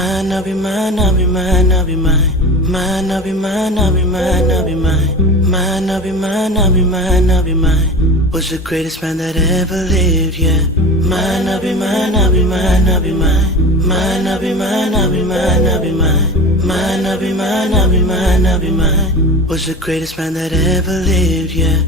Mine, I'll be mine, I'll be mine, I'll be mine. Mine, I'll be mine, I'll be mine, I'll be mine. Mine, I'll be mine, I'll be mine, I'll be mine. Was the greatest man that ever lived, yeah. Mine, I'll be mine, I'll be mine, I'll be mine. Mine, I'll be mine, I'll be mine, I'll be mine. Mine, I'll be mine, I'll be mine, I'll be mine. Was the greatest man that ever lived, yeah.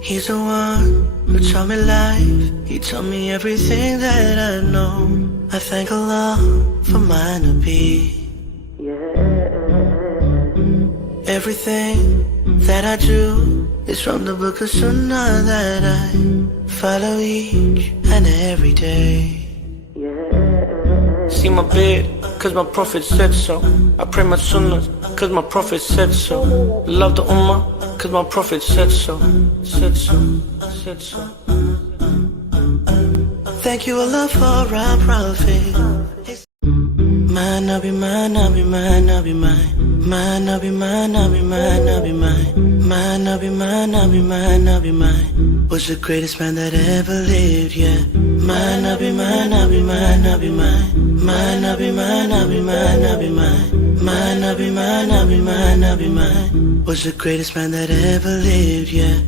He's the one who taught me life. He taught me everything that I know. I thank Allah for my Nabi. Everything that I do is from the book of Sunnah that I follow each and every day. See my bed, cause my prophet said so. I pray my sunnahs, cause my prophet said so. Love the ummah, cause my prophet said so. Said so, said so. Thank you Allah for our prophet. Mine, I'll be mine, I'll be mine, I'll be mine. Mine, I'll be mine, I'll be mine, I'll be mine. Mine, I'll be mine, I'll be mine, I'll be mine. Was the greatest man that ever lived, yeah. Mine, I'll be mine, I'll be mine, I'll be mine. Mine, I'll be mine, I'll be mine, I'll be mine. Mine, I'll be mine, I'll be mine, I'll be mine. Was the greatest man that ever lived, yeah.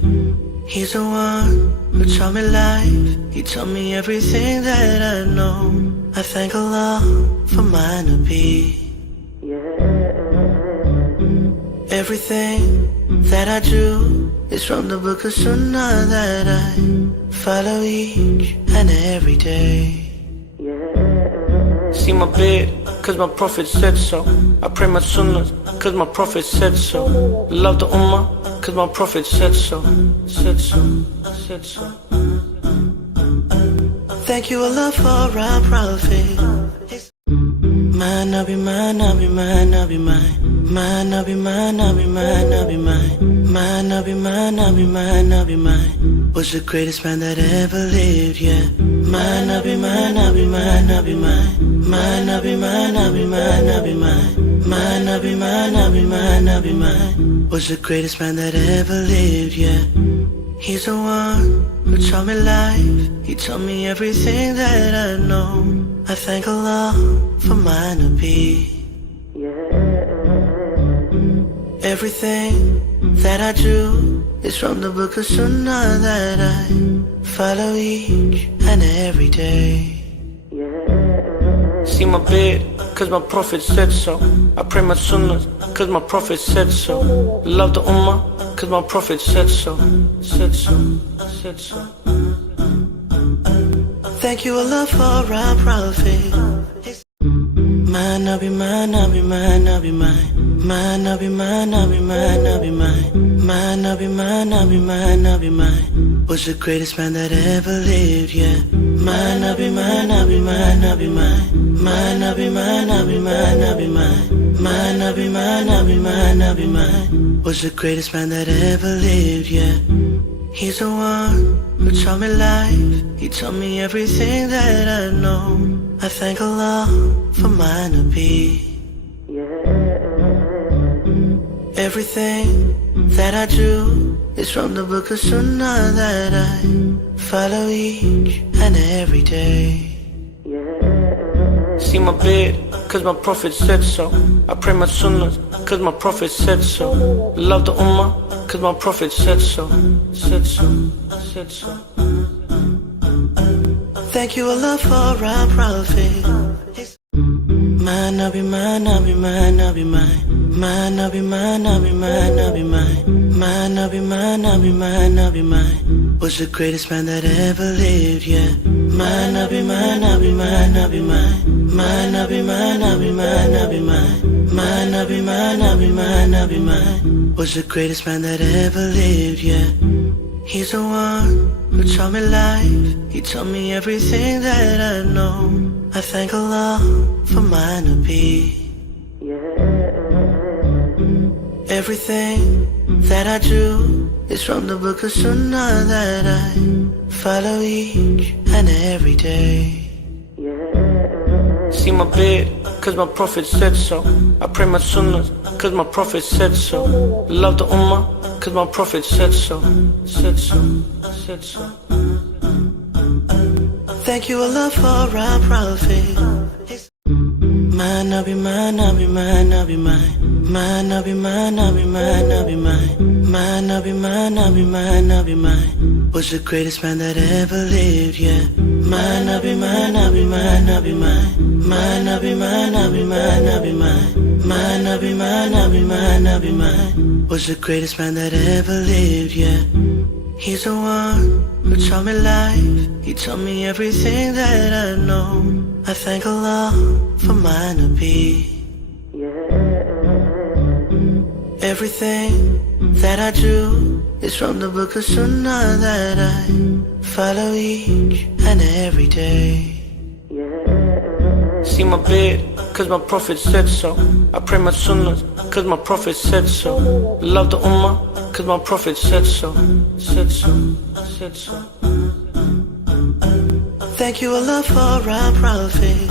He's the one who taught me life. He taught me everything that I know. I thank Allah for my Nabi. Everything that I do is from the book of Sunnah that I follow each and every day. See my bed, cause my prophet said so. I pray my sunnahs, cause my prophet said so. Love the ummah, cause my prophet said so. Said so, said so. Thank you Allah for our prophet. Mine, I'll be mine, I'll be mine, I'll be mine. Mine, I'll be mine, I'll be mine, I'll be mine. Mine, I'll be mine, I'll be mine, I'll be mine. Was the greatest man that ever lived, yeah. Mine, I'll be mine, I'll be mine, I'll be mine. Mine, I'll be mine, I'll be mine, I'll be mine. Mine, I'll be mine, I'll be mine, I'll be mine. Was the greatest man that ever lived, yeah. He's the one who taught me life. He taught me everything that I know. I thank Allah for my Nabi. Everything that I do is from the book of Sunnah that I follow each and every day. See my bed, cause my prophet said so. I pray my sunnahs, cause my prophet said so. Love the ummah, cause my prophet said so. Said so, said so. Thank you Allah for our prophet. Mine, I'll be mine, I'll be mine, I'll be mine. Mine, I'll be mine, I'll be mine, I'll be mine. Mine, I'll be mine, I'll be mine, I'll be mine. Was the greatest man that ever lived, yeah. Mine, I'll be mine, I'll be mine, I'll be mine. Mine, I'll be mine, I'll be mine, I'll be mine. Mine, I'll be mine, I'll be mine, I'll be mine. Was the greatest man that ever lived, yeah. He's the one who taught me life. He taught me everything that I know. I thank Allah for my Nabi. Everything that I do is from the book of Sunnah that I follow each and every day. See my bed, cause my prophet said so. I pray my sunnahs, cause my prophet said so. Love the ummah, cause my prophet said so. Said so, said so. Thank you Allah for our prophet. Mine, I'll be mine, I'll be mine, I'll be mine. Mine, I'll be mine, I'll be mine, I'll be mine. Mine, I'll be mine, I'll be mine, I'll be mine. Was the greatest man that ever lived, yeah. Mine, I'll be mine, I'll be mine, I'll be mine. Mine, I'll be mine, I'll be mine, I'll be mine. Mine, I'll be mine, I'll be mine, I'll be mine. Was the greatest man that ever lived, yeah. He's the one who taught me life. He taught me everything that I know. I thank Allah for my Nabi. Everything that I do is from the book of Sunnah that I follow each and every day. See my bed, cause my prophet said so. I pray my sunnahs, cause my prophet said so. Love the ummah, cause my prophet said so. Said so, said so. Thank you Allah for our prophet. Mine, I'll be mine, I'll be mine, I'll be mine. Mine, I'll be mine, I'll be mine, I'll be mine. Mine, I'll be mine, I'll be mine, I'll be mine. Was the greatest man that ever lived, yeah. Mine, I'll be mine, I'll be mine, I'll be mine. Mine, I'll be mine, I'll be mine, I'll be mine. Mine, I'll be mine, I'll be mine, I'll be mine. Was the greatest man that ever lived, yeah. He's the one who taught me life. He taught me everything that I know. I thank Allah for my Nabi. Everything that I do is from the book of Sunnah that I follow each and every day. See my bed, cause my prophet said so. I pray my sunnahs, cause my prophet said so. Love the ummah, cause my prophet said so. Said so, said so. Thank you Allah for our prophet.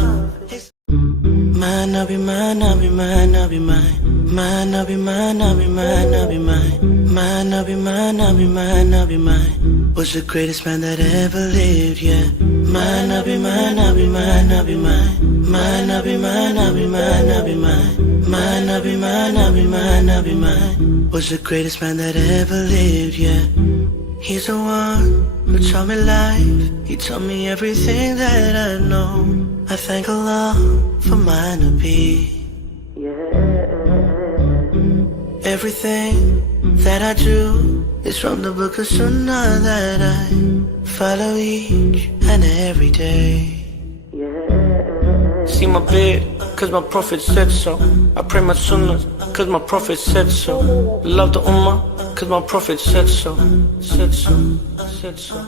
Mine, I'll be mine, I'll be mine, I'll be mine. Mine, I'll be mine, I'll be mine, I'll be mine. Mine, I'll be mine, I'll be mine, I'll be mine. Was the greatest man that ever lived, yeah. Mine, I'll be mine, I'll be mine, I'll be mine. Mine, I'll be mine, I'll be mine, I'll be mine. Mine, I'll be mine, I'll be mine, I'll be mine. Was the greatest man that ever lived, yeah. He's the one who taught me life. He taught me everything that I know. I thank Allah for my Nabi. Everything that I do is from the book of Sunnah that I follow each and every day. See my bed, cause my prophet said so. I pray my sunnahs, cause my prophet said so. Love the ummah, cause my prophet said so. Said so, said so.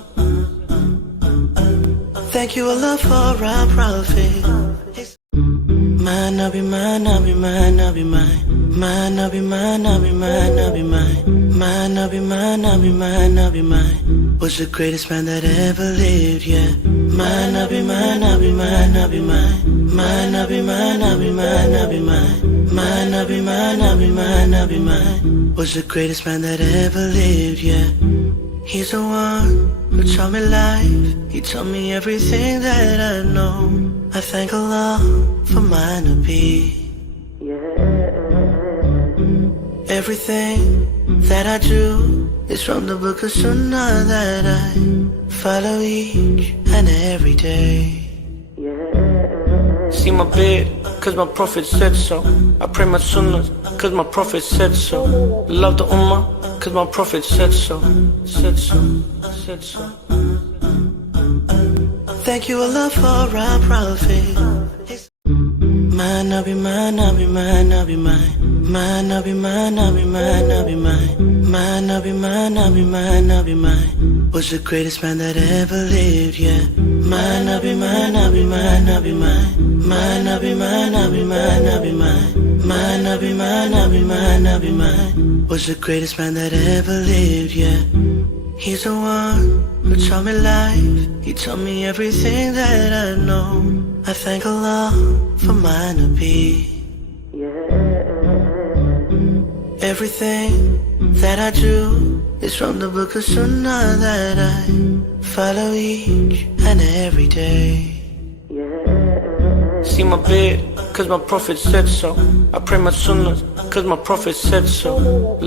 Thank you Allah for our prophet. Mine, I'll be mine, I'll be mine, I'll be mine. Mine, I'll be mine, I'll be mine, I'll be mine. Mine, I'll be mine, I'll be mine, I'll be mine. Was the greatest man that ever lived, yeah. Mine, I'll be mine, I'll be mine, I'll be mine. Mine, I'll be mine, I'll be mine, I'll be mine. Mine, I'll be mine, I'll be mine, I'll be mine. Was the greatest man that ever lived, yeah. He's the one who taught me life. He taught me everything that I know. I thank Allah for my Nabi. Everything that I do is from the book of Sunnah that I follow each and every day. See my bed, cause my prophet said so. I pray my sunnahs, cause my prophet said so. Love the ummah, cause my prophet said so. Said so, said so. Thank you Allah for our prophet. Mine, I'll be mine, I'll be mine, I'll be mine. Mine, I'll be mine, I'll be mine, I'll be mine. Mine, I'll be mine, I'll be mine, I'll be mine. Was the greatest man that ever lived, yeah. Mine, I'll be mine, I'll be mine, I'll be mine. Mine, I'll be mine, I'll be mine, I'll be mine. Mine, I'll be mine, I'll be mine, I'll be mine. Was the greatest man that ever lived, yeah. He's the one who taught me life. He taught me everything that I know. I thank Allah for my Nabi. Everything that I do is from the book of Sunnah that I follow each and every day. See my bed, cause my prophet said so. I pray my sunnahs, cause my prophet said so.